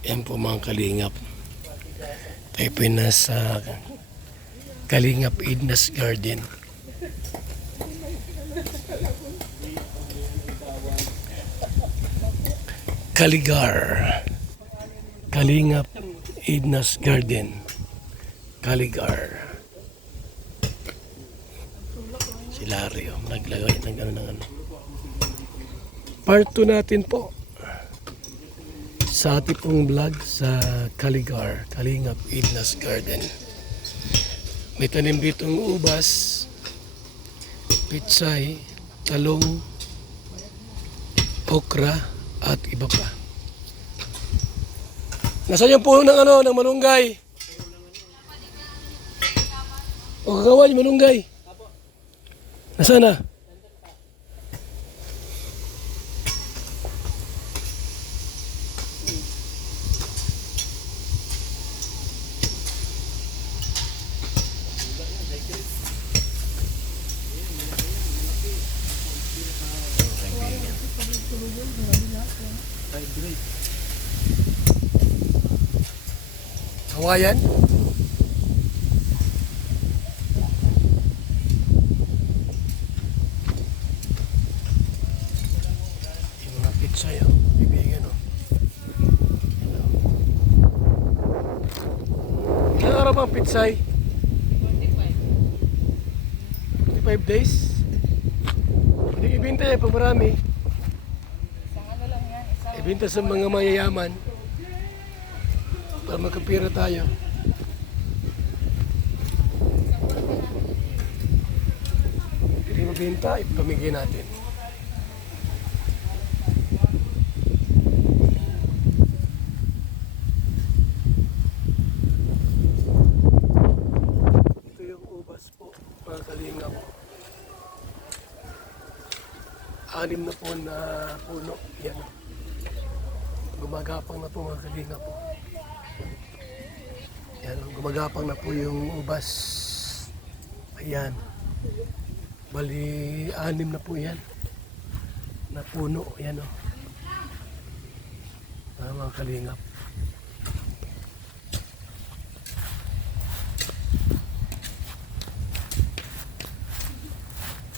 Yan po mga kalingap. Tayo po yung nasa Kalingap Edna's Garden. Kaligar. Kalingap Edna's Garden. Kaligar. Si Lario naglagay ng gano'n ng ano. Part 2 natin po sa ating pong vlog sa Kaligar, Kalingap Edna's Garden. May tanim ditong ubas, pitsay, talong, okra, at iba pa. Nasaan yung puno ng ano, ng malunggay? O kakawan yung malunggay? Nasaan na? Hawayan? Yung mga pizza yun, bibigyan o. Ilang araw bang pizzay? 45 days? Hindi ibinta yan pag marami. Ibinta sa mga mayayaman para magkapira tayo. Hindi mabinta, ipamigay natin. Ito yung ubas po, mga kalingap. 6 na po na puno. Yan. Gumagapang na po mga kalingap po. Yan, gumagapang na po yung ubas. Ayan. Bali, 6 na po yan. Na puno. Ayan o. Mga kalingap.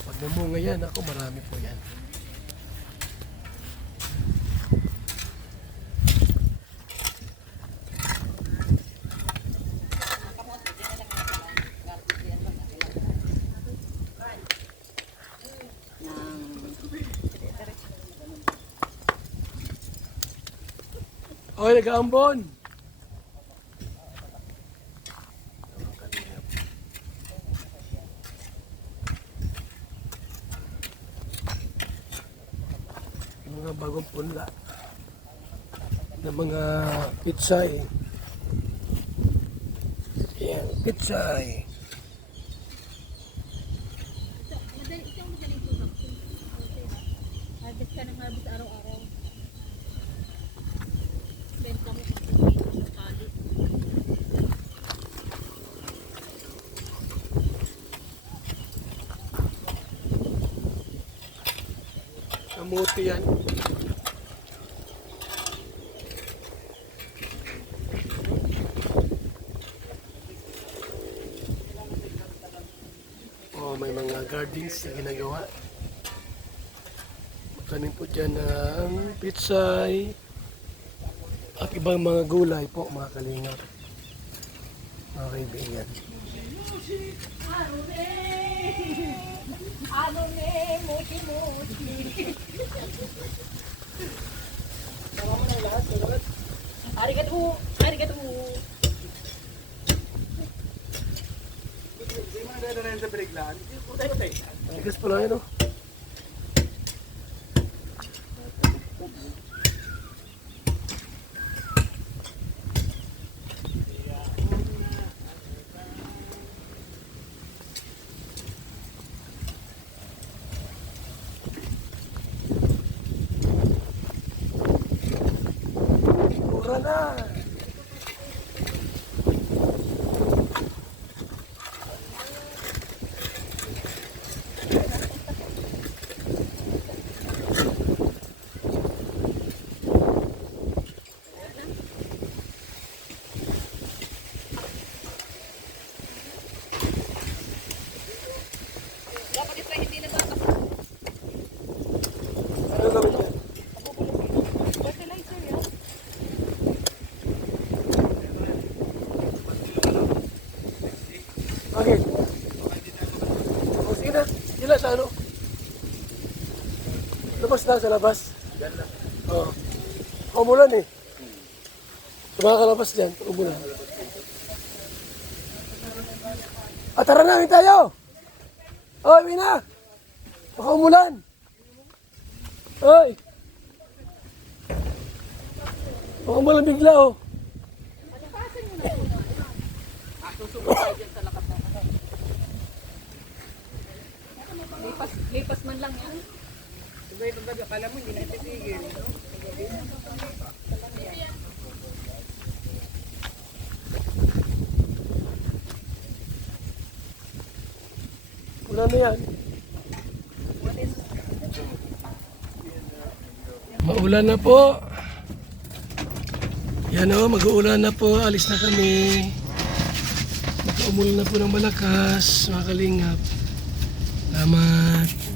Pag namunga yan, ako marami po yan. Oy, nag-aambon. Mga bagong punla ng mga pitsay. Yan, pitsay. Harvest ka ng harvest araw-araw. Benta mo sa kali. Kamuti yan. Oh, may mga gardens na ginagawa. Tanim po dyan ng pitsay at ibang mga gulay po, mga kalingap, mga kaibigan. Ano ne, mochi-mochi. Tama mo na lahat, lahat. Arigato, arigato. Hindi mo na rin sa briglaan. Tigas pala yun, oh. Mura na. Bakit? O sige na, sila sa ano? Labas na sa labas. Oo. Umulan eh. Sumakalabas dyan, umulan. Tara na, tayo! Oy, Mina! Baka umulan! Oy! Baka umulan bigla, oh. Lipas man lang yan. Ulan na yan. Maulan na po. Yan o, mag-uulan na po. Alis na kami. Nakaumulan na po ng malakas. Mga kalingap. Salamat.